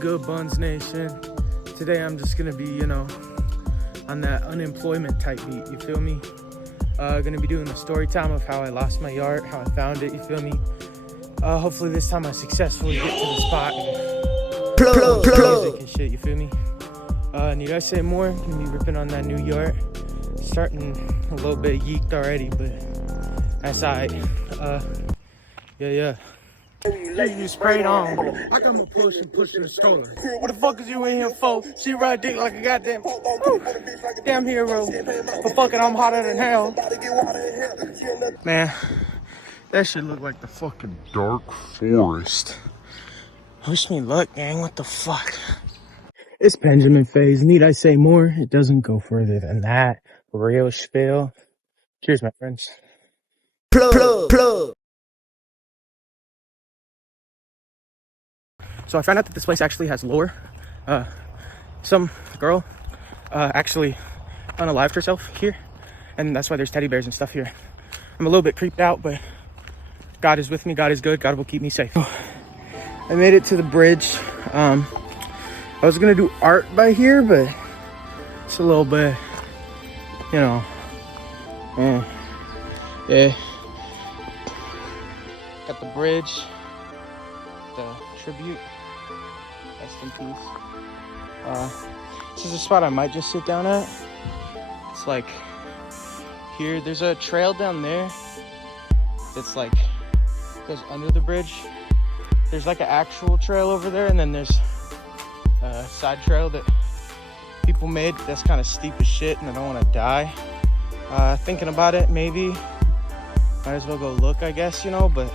good, Bunz Nation? Today I'm just gonna be, on that unemployment type beat, you feel me? Gonna be doing the story time of how I lost my YART, how I found it, you feel me? Hopefully this time I successfully get to the spot and music and shit, you feel me? And you guys say more? Gonna be ripping on that new YART. Starting a little bit yeeked already, but that's alright. Yeah. You sprayed on. Like I'm a pushing the stroller. What the fuck is you in here for? She ride dick like a goddamn damn hero. But fucking I'm hotter than hell. Man, that shit look like the fucking dark forest. Wish me luck, gang. What the fuck? It's Benjamin phase. Need I say more? It doesn't go further than that. Real spill. Cheers, my friends. Plug. So I found out that this place actually has lore. Some girl actually unalived herself here, and that's why there's teddy bears and stuff here. I'm a little bit creeped out, but God is with me. God is good. God will keep me safe. I made it to the bridge. I was gonna do art by here, but it's a little bit, yeah. Got the bridge, the tribute. Rest in peace. This is a spot I might just sit down at. It's like here. There's a trail down there that's like goes under the bridge. There's like an actual trail over there, and then there's a side trail that people made that's kind of steep as shit, and I don't want to die. Thinking about it, maybe might as well go look, I guess, but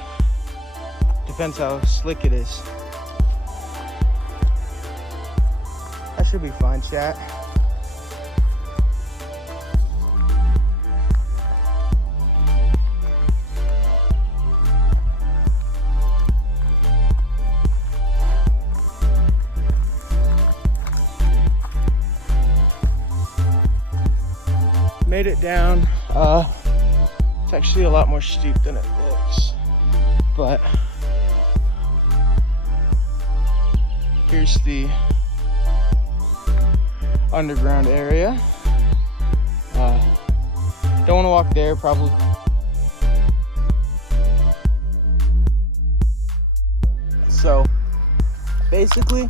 depends how slick it is. That should be fine, chat. Made it down. It's actually a lot more steep than it looks, but here's the underground area. Don't want to walk there, probably. So basically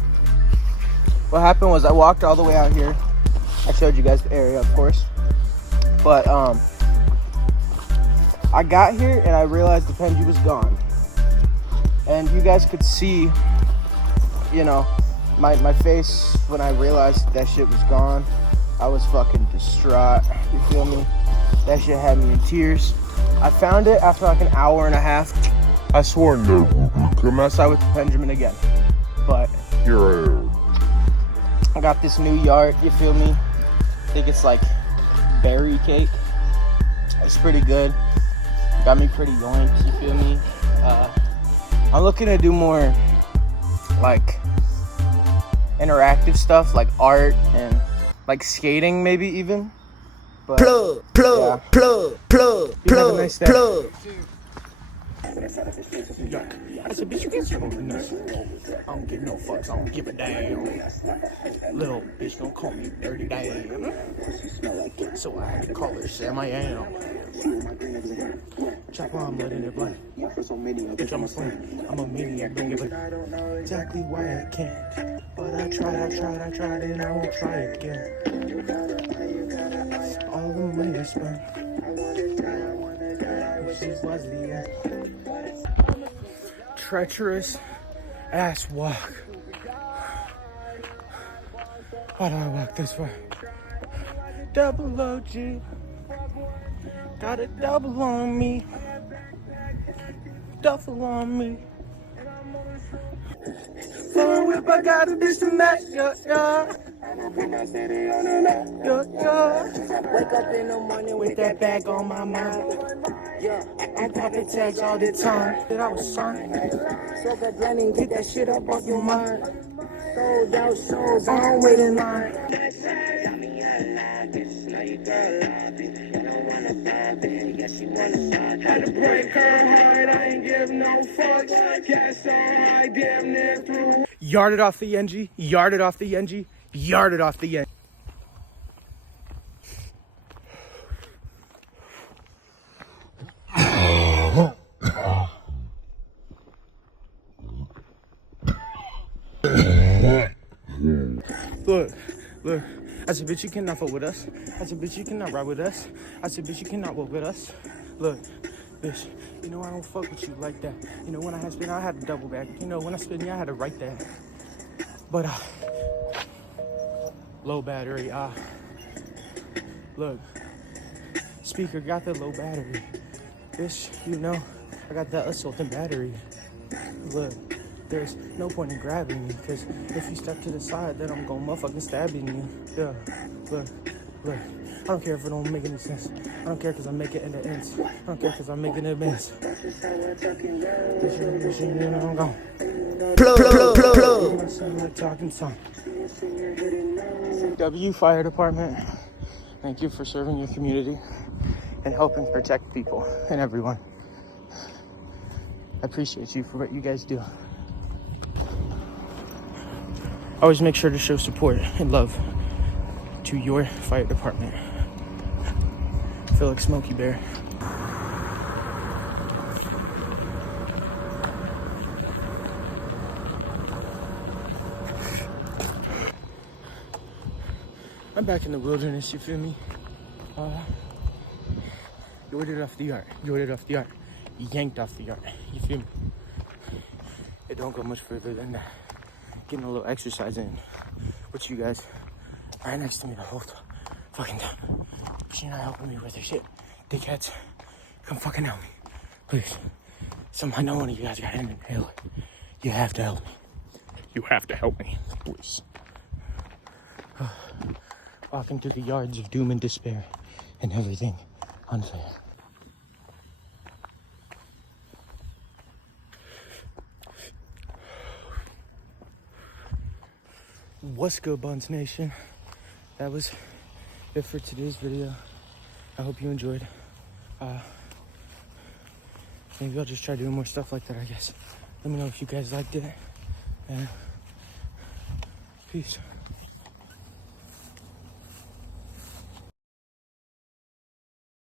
what happened was I walked all the way out here. I showed you guys the area, of course, but I got here and I realized the Benji was gone, and you guys could see my face when I realized that shit was gone. I was fucking distraught, you feel me? That shit had me in tears. I found it after like an hour and a half. I swore no come outside with Benjamin again, but here I got this new YART, you feel me? I think it's like berry cake. It's pretty good. Got me pretty yoinked, you feel me? I'm looking to do more like interactive stuff, like art and like skating, maybe even. But plug. Nice plug. I said, bitch, you get something nuts. I don't give no fucks, I don't give a damn. Little bitch don't call me dirty damn. So I had to call her Sam I am. Chop while I'm letting it blind. Bitch, I'm a slam. I'm a maniac, don't give a I don't know exactly why I can't. But I tried, and I won't try again. All the money I spent. This was the end. Treacherous ass walk. Why do I walk this way? Double OG. Got a double on me. Duffel on me. Four whip, I got a bitch to match. Yeah. Wake up in the morning with that bag on my mind. I'm popping tags all the time. That I was signed. So that blending, get that shit up off your mind. Sold out shows, I don't wait in line. Had to break her heart, I ain't give no fucks. Gas on high, damn near through. Yarded off the NG, yarded off the NG, yarded off the NG. Look, look. I said, bitch, you cannot fuck with us. I said, bitch, you cannot ride with us. I said, bitch, you cannot walk with us. Look, bitch, you know I don't fuck with you like that. You know, when I had spin, I had to double back. You know, when I spin, I had to write that. But, low battery, look, speaker got the low battery. Bitch, you know, I got that assaulting battery. Look, there's no point in grabbing me, because if you step to the side, then I'm gonna motherfucking stabbing you. Yeah, look, look. I don't care if it don't make any sense. I don't care because I'm making it in the ends. I don't care because I'm making it advance. You know I'm gone. Plug. Talking song. W Fire Department, thank you for serving your community and helping protect people and everyone. I appreciate you for what you guys do. Always make sure to show support and love to your fire department. I feel like Smokey Bear. I'm back in the wilderness, you feel me? You ordered off the yard. You ordered off the yard. You yanked off the yard. You feel me? It don't go much further than that. Getting a little exercise in with you guys right next to me the whole fucking time. But you're not helping me with this shit. Dickheads, come fucking help me. Please. I know one of you guys got an inhaler. You have to help me. You have to help me, please. Walking through the yards of doom and despair and everything unfair. What's good, Bunz Nation? That was it for today's video. I hope you enjoyed. Maybe I'll just try doing more stuff like that, I guess. Let me know if you guys liked it. And peace.